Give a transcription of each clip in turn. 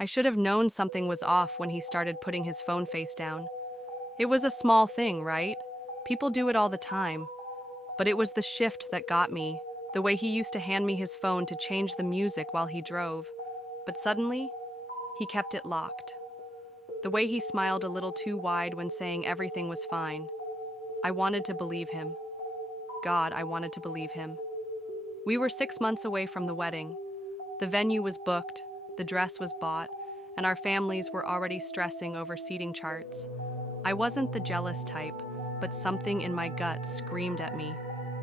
I should have known something was off when he started putting his phone face down. It was a small thing, right? People do it all the time. But it was the shift that got me, the way he used to hand me his phone to change the music while he drove. But suddenly, he kept it locked. The way he smiled a little too wide when saying everything was fine. I wanted to believe him. God, I wanted to believe him. We were 6 months away from the wedding. The venue was booked, the dress was bought, and our families were already stressing over seating charts. I wasn't the jealous type, but something in my gut screamed at me.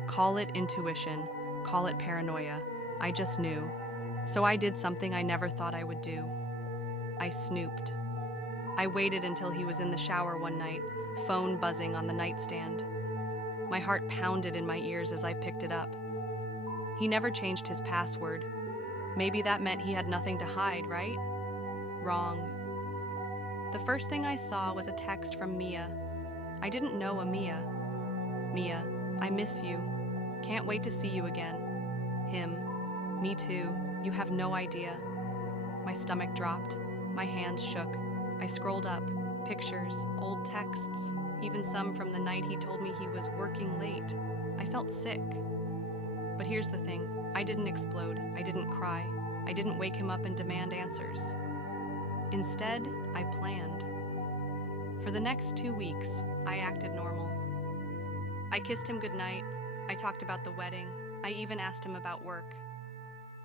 Call it intuition, call it paranoia. I just knew. So I did something I never thought I would do. I snooped. I waited until he was in the shower one night, phone buzzing on the nightstand. My heart pounded in my ears as I picked it up. He never changed his password. Maybe that meant he had nothing to hide, right? Wrong. The first thing I saw was a text from Mia. I didn't know a Mia. Mia, I miss you. Can't wait to see you again. Him. Me too. You have no idea. My stomach dropped. My hands shook. I scrolled up. Pictures, old texts, even some from the night he told me he was working late. I felt sick. But here's the thing. I didn't explode. I didn't cry. I didn't wake him up and demand answers. Instead, I planned. For the next 2 weeks, I acted normal. I kissed him goodnight. I talked about the wedding. I even asked him about work.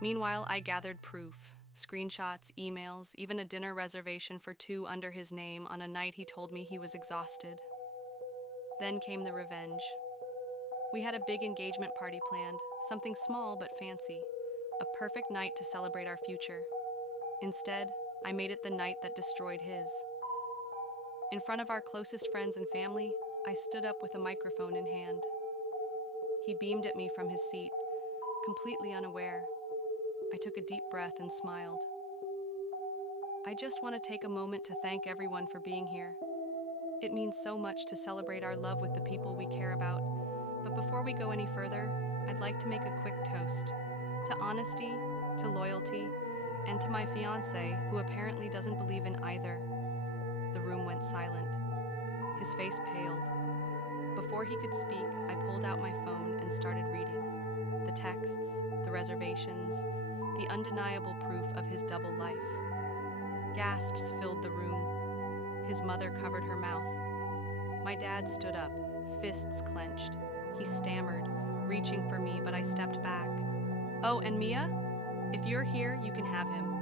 Meanwhile, I gathered proof. Screenshots, emails, even a dinner reservation for 2 under his name on a night he told me he was exhausted. Then came the revenge. We had a big engagement party planned, something small but fancy, a perfect night to celebrate our future. Instead, I made it the night that destroyed his. In front of our closest friends and family, I stood up with a microphone in hand. He beamed at me from his seat, completely unaware. I took a deep breath and smiled. I just want to take a moment to thank everyone for being here. It means so much to celebrate our love with the people we care about. But before we go any further, I'd like to make a quick toast. To honesty, to loyalty, and to my fiancé, who apparently doesn't believe in either. The room went silent. His face paled. Before he could speak, I pulled out my phone and started reading. The texts, the reservations, the undeniable proof of his double life. Gasps filled the room. His mother covered her mouth. My dad stood up, fists clenched. He stammered, reaching for me, but I stepped back. Oh, and Mia? If you're here, you can have him.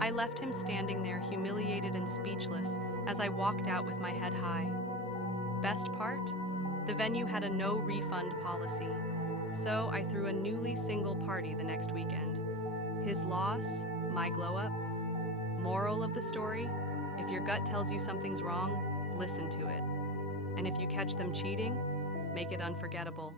I left him standing there, humiliated and speechless, as I walked out with my head high. Best part? The venue had a no refund policy, so I threw a newly single party the next weekend. His loss, my glow up. Moral of the story? If your gut tells you something's wrong, listen to it. And if you catch them cheating, make it unforgettable.